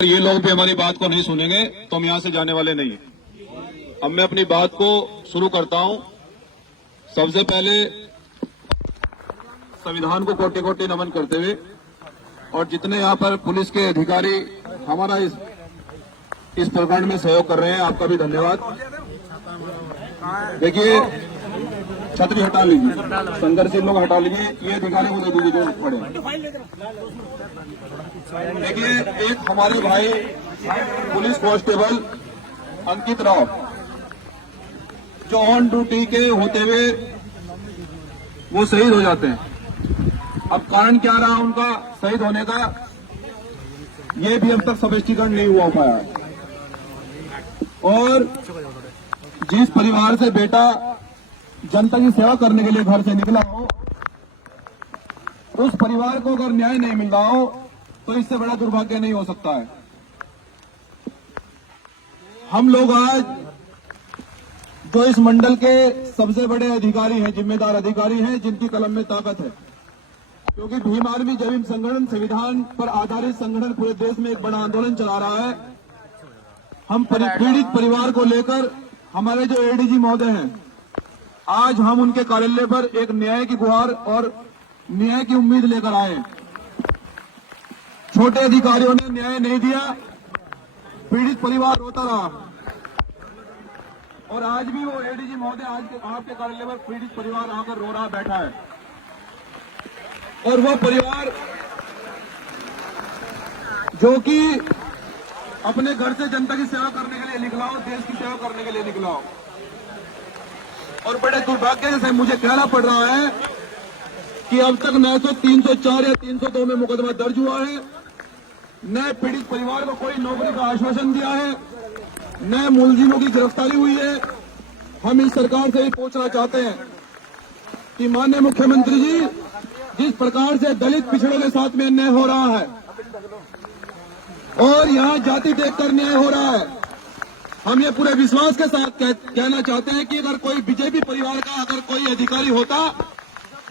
ये लोग भी हमारी बात को नहीं सुनेंगे तो हम यहां से जाने वाले नहीं हैं। अब मैं अपनी बात को शुरू करता हूं। सबसे पहले संविधान को कोटि कोटि नमन करते हुए और जितने यहां पर पुलिस के अधिकारी हमारा इस प्रकरण में सहयोग कर रहे हैं, आपका भी धन्यवाद। देखिए, छतरी हटा लीजिए, संघर्षशील लोग हटा लीजिए, ये अधिकारी को दे दीजिए जो खड़े। देखिए, एक हमारे भाई पुलिस कांस्टेबल अंकित राव जो ऑन ड्यूटी के होते हुए वो शहीद हो जाते हैं। अब कारण क्या रहा उनका शहीद होने का, ये भी अब तक स्पष्टीकरण नहीं हुआ पाया। और जिस परिवार से बेटा जनता की सेवा करने के लिए घर से निकला हो, उस परिवार को अगर न्याय नहीं मिल रहा हो तो इससे बड़ा दुर्भाग्य नहीं हो सकता है। हम लोग आज जो इस मंडल के सबसे बड़े अधिकारी हैं, जिम्मेदार अधिकारी हैं, जिनकी कलम में ताकत है, क्योंकि भीम आर्मी जय भीम संगठन संविधान पर आधारित संगठन पूरे देश में एक बड़ा आंदोलन चला रहा है। हम पीड़ित परिवार को लेकर हमारे जो एडीजी महोदय हैं, आज हम उनके कार्यालय पर एक न्याय की गुहार और न्याय की उम्मीद लेकर आए। छोटे अधिकारियों ने न्याय नहीं दिया, पीड़ित परिवार रोता रहा और आज भी वो एडीजी महोदय आज आपके कार्यालय पर पीड़ित परिवार आकर रो रहा बैठा है। और वो परिवार जो कि अपने घर से जनता की सेवा करने के लिए निकला हो, देश की सेवा करने के लिए निकला हो, और बड़े दुर्भाग्य से मुझे कहना पड़ रहा है कि अब तक न तो 304 या 302 में मुकदमा दर्ज हुआ है, न पीड़ित परिवार को कोई नौकरी का आश्वासन दिया है, न मुलजिमों की गिरफ्तारी हुई है। हम इस सरकार से ही पूछना चाहते हैं कि माननीय मुख्यमंत्री जी, जिस प्रकार से दलित पिछड़ों के साथ में अन्याय हो रहा है और यहाँ जाति देखकर न्याय हो रहा है, हम ये पूरे विश्वास के साथ कहना चाहते हैं कि अगर कोई बीजेपी परिवार का अगर कोई अधिकारी होता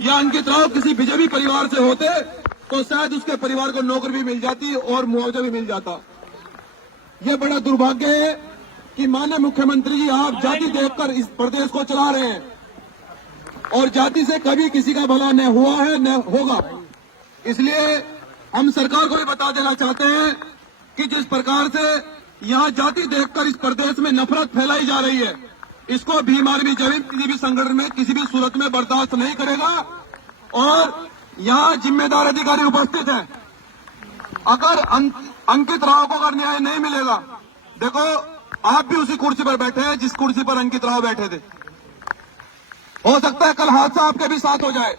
या अंकित राव किसी बीजेपी परिवार से होते तो शायद उसके परिवार को नौकरी भी मिल जाती और मुआवजा भी मिल जाता। यह बड़ा दुर्भाग्य है कि माननीय मुख्यमंत्री जी, आप जाति देखकर इस प्रदेश को चला रहे हैं और जाति से कभी किसी का भला न हुआ है न होगा। इसलिए हम सरकार को भी बता देना चाहते हैं कि जिस प्रकार से यहाँ जाति देखकर इस प्रदेश में नफरत फैलाई जा रही है, इसको भीम आर्मी जय भीम किसी भी संगठन में किसी भी सूरत में बर्दाश्त नहीं करेगा। और यहाँ जिम्मेदार अधिकारी उपस्थित हैं, अगर अंकित राव को अगर न्याय नहीं मिलेगा, देखो आप भी उसी कुर्सी पर बैठे हैं जिस कुर्सी पर अंकित राव बैठे थे। हो सकता है कल हादसा आपके भी साथ हो जाए,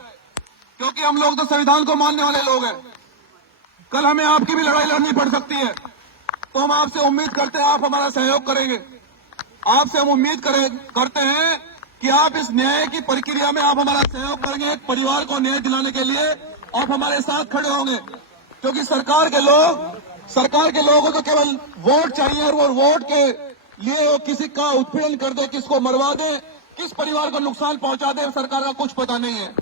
क्योंकि हम लोग तो संविधान को मानने वाले लोग हैं। कल हमें आपकी भी लड़ाई लड़नी पड़ सकती है, तो हम आपसे उम्मीद करते हैं आप हमारा सहयोग करेंगे। आपसे हम उम्मीद करते हैं कि आप इस न्याय की प्रक्रिया में आप हमारा सहयोग करेंगे। एक परिवार को न्याय दिलाने के लिए आप हमारे साथ खड़े होंगे, क्योंकि सरकार के लोगों को केवल वोट चाहिए और वो वोट के लिए वो किसी का उत्पीड़न कर दे, किसको मरवा दे, किस परिवार को नुकसान पहुंचा दे, सरकार का कुछ पता नहीं है।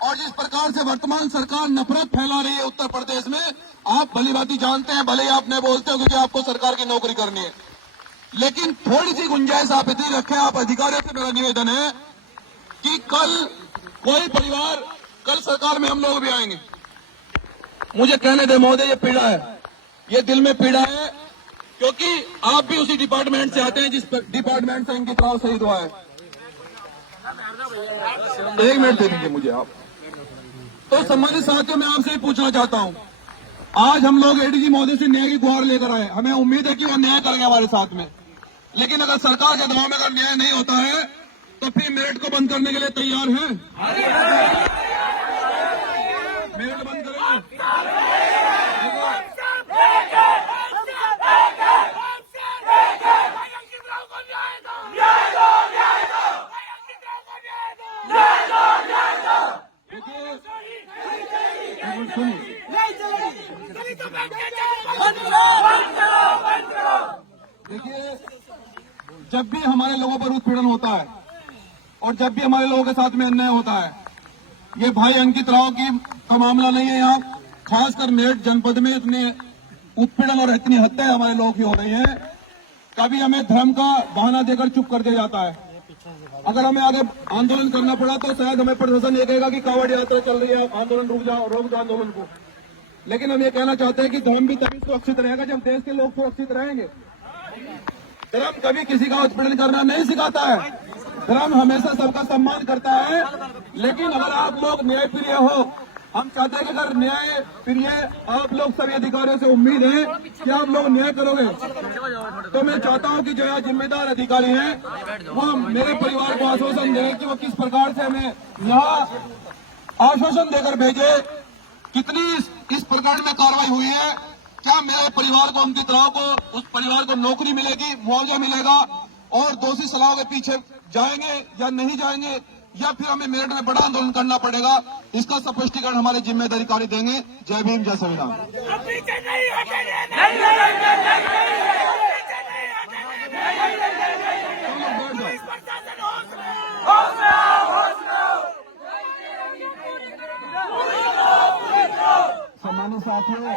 और जिस प्रकार से वर्तमान सरकार नफरत फैला रही है उत्तर प्रदेश में, आप भलीभांति जानते हैं, भले ही आप नहीं बोलते हो क्योंकि आपको सरकार की नौकरी करनी है, लेकिन थोड़ी सी गुंजाइश आप इतनी रखें। आप अधिकारियों से मेरा निवेदन है कि कल कोई परिवार, कल सरकार में हम लोग भी आएंगे। मुझे कहने दे महोदय, ये पीड़ा है, ये दिल में पीड़ा है, क्योंकि आप भी उसी डिपार्टमेंट से आते हैं जिस डिपार्टमेंट से अंकित राव शहीद हुआ है। 1 मिनट दे दीजिए मुझे आप। तो सम्मानित साथियों, मैं आपसे ही पूछना चाहता हूं, आज हम लोग एडीजी महोदय से न्याय की गुहार लेकर आए। हमें उम्मीद है कि वो न्याय करेंगे हमारे साथ में, लेकिन अगर सरकार के दबाव में अगर न्याय नहीं होता है तो फिर मेरिट को बंद करने के लिए तैयार हैं? मेरिट बंद करेंगे? देखिए, जब भी हमारे लोगों पर उत्पीड़न होता है और जब भी हमारे लोगों के साथ में अन्याय होता है, ये भाई अंकित राव का मामला नहीं है। यहाँ खासकर मेरठ जनपद में इतने उत्पीड़न और इतनी हत्याएं हमारे लोगों की हो रही हैं, कभी हमें धर्म का बहाना देकर चुप कर दिया जाता है। अगर हमें आगे आंदोलन करना पड़ा तो शायद हमें प्रशासन ये कहेगा कि कांवड़ यात्रा चल रही है, आंदोलन रोक दो आंदोलन को। लेकिन हम ये कहना चाहते हैं कि धर्म भी तभी सुरक्षित रहेगा जब देश के लोग सुरक्षित रहेंगे। धर्म कभी किसी का उत्पीड़न करना नहीं सिखाता है। धर्म हमेशा सबका सम्मान करता है। लेकिन अगर आप लोग न्याय प्रिय हो, हम चाहते हैं कि अगर न्याय प्रिय आप लोग सभी अधिकारियों से उम्मीद है कि आप लोग न्याय करोगे, तो मैं चाहता हूं कि जो यहाँ जिम्मेदार अधिकारी हैं वो मेरे परिवार को आश्वासन दें कि वो किस प्रकार से हमें यहाँ आश्वासन देकर भेजे। कितनी इस प्रकार में कार्रवाई हुई है, क्या मेरे परिवार को, अंकित राव को, उस परिवार को नौकरी मिलेगी, मुआवजा मिलेगा और दोषी सलाह के पीछे जाएंगे या नहीं जाएंगे, या फिर हमें मेरठ में बड़ा आंदोलन करना पड़ेगा, इसका स्पष्टीकरण हमारे जिम्मेदार अधिकारी देंगे। जय भीम, जय संविधान। सम्मानित साथियों,